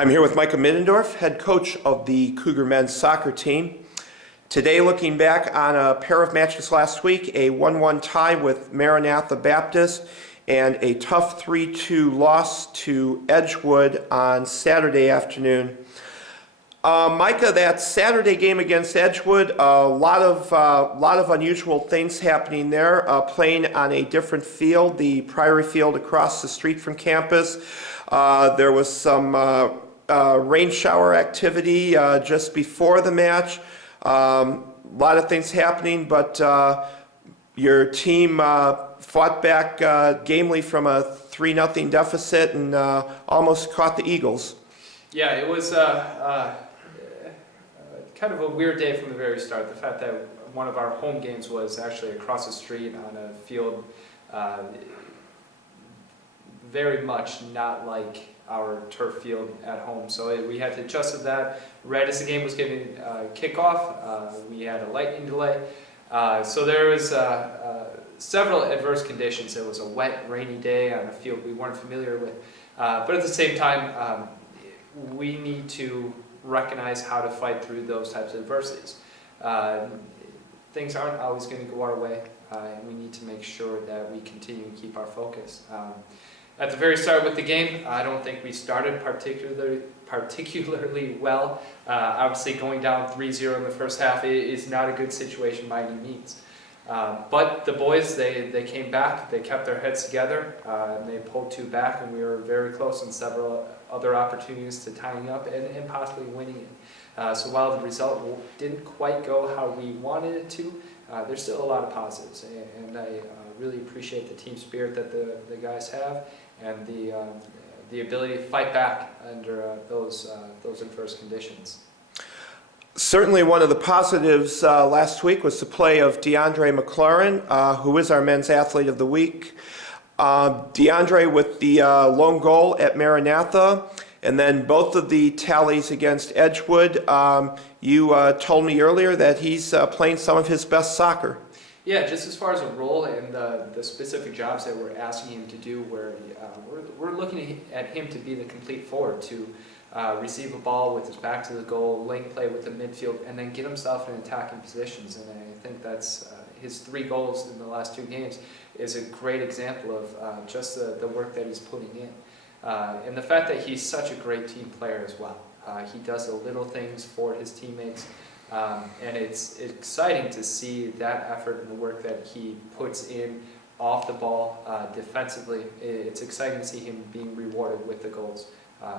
I'm here with Micah Middendorf, head coach of the Cougar men's soccer team. Today, looking back on a pair of matches last week, a 1-1 tie with Maranatha Baptist and a tough 3-2 loss to Edgewood on Saturday afternoon. Micah, that Saturday game against Edgewood, a lot of unusual things happening there. Playing on a different field, the Priory Field across the street from campus. There was some rain shower activity just before the match. A lot of things happening, but your team fought back gamely from a 3-0 deficit and almost caught the Eagles. Yeah, it was kind of a weird day from the very start. The fact that one of our home games was actually across the street on a field very much not like our turf field at home. So we had to adjust to that. Right as the game was getting kickoff, we had a lightning delay. So there was several adverse conditions. It was a wet, rainy day on a field we weren't familiar with. But at the same time, we need to recognize how to fight through those types of adversities. Things aren't always going to go our way, and we need to make sure that we continue to keep our focus. At the very start with the game, I don't think we started particularly well. Obviously, going down 3-0 in the first half is not a good situation by any means. But the boys, they came back, they kept their heads together, and they pulled two back, and we were very close in several other opportunities to tying up and possibly winning it. So while the result didn't quite go how we wanted it to, there's still a lot of positives, and I really appreciate the team spirit that the guys have, and the ability to fight back under those adverse conditions. Certainly one of the positives last week was the play of DeAndre McLaurin, who is our men's athlete of the week. DeAndre with the lone goal at Maranatha, and then both of the tallies against Edgewood. You told me earlier that he's playing some of his best soccer. Yeah, just as far as a role and the specific jobs that we're asking him to do, where we're looking at him to be the complete forward, to receive a ball with his back to the goal, link play with the midfield, and then get himself in attacking positions. And I think that's his 3 goals in the last 2 games is a great example of just the work that he's putting in. And the fact that he's such a great team player as well. He does the little things for his teammates. And it's exciting to see that effort and the work that he puts in off the ball defensively. It's exciting to see him being rewarded with the goals.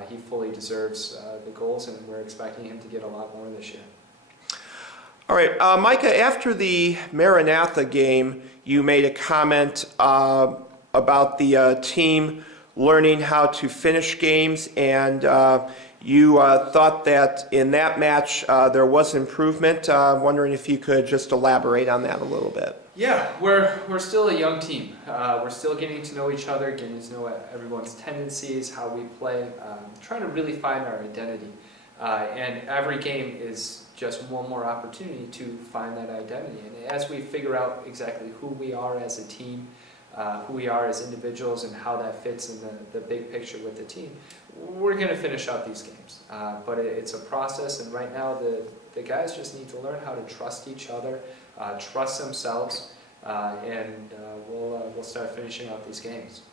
He fully deserves the goals, and we're expecting him to get a lot more this year. All right, Micah, after the Maranatha game, you made a comment about the team learning how to finish games, and you thought that in that match there was improvement. I'm wondering if you could just elaborate on that a little bit. Yeah, we're still a young team. We're still getting to know each other, getting to know everyone's tendencies, how we play, trying to really find our identity. And every game is just one more opportunity to find that identity. And as we figure out exactly who we are as a team, who we are as individuals, and how that fits in the big picture with the team, we're going to finish out these games. But it's a process, and right now the guys just need to learn how to trust each other, trust themselves, and we'll start finishing out these games.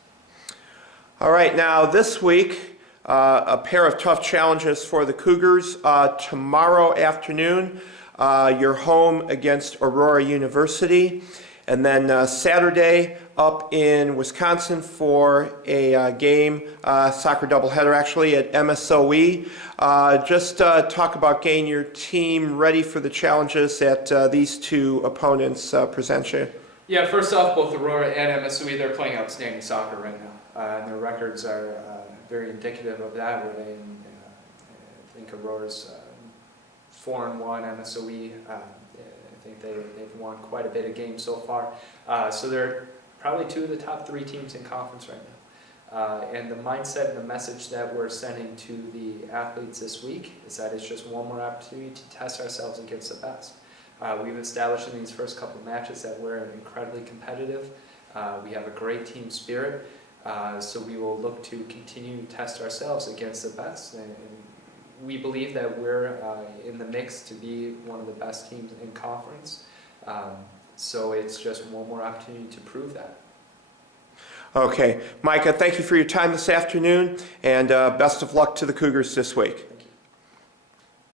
All right, now this week, a pair of tough challenges for the Cougars. Tomorrow afternoon, you're home against Aurora University. And then Saturday up in Wisconsin for a game, soccer doubleheader actually, at MSOE. Just talk about getting your team ready for the challenges that these 2 opponents present you. Yeah, first off, both Aurora and MSOE, they're playing outstanding soccer right now. And their records are very indicative of that. Where I think Aurora's 4-1, MSOE, I think they've won quite a bit of games so far. So they're probably 2 of the top 3 teams in conference right now. And the mindset and the message that we're sending to the athletes this week is that it's just one more opportunity to test ourselves against the best. We've established in these first couple of matches that we're incredibly competitive. We have a great team spirit. So we will look to continue to test ourselves against the best, and we believe that we're in the mix to be one of the best teams in conference. So it's just one more opportunity to prove that. Okay. Micah, thank you for your time this afternoon, and best of luck to the Cougars this week.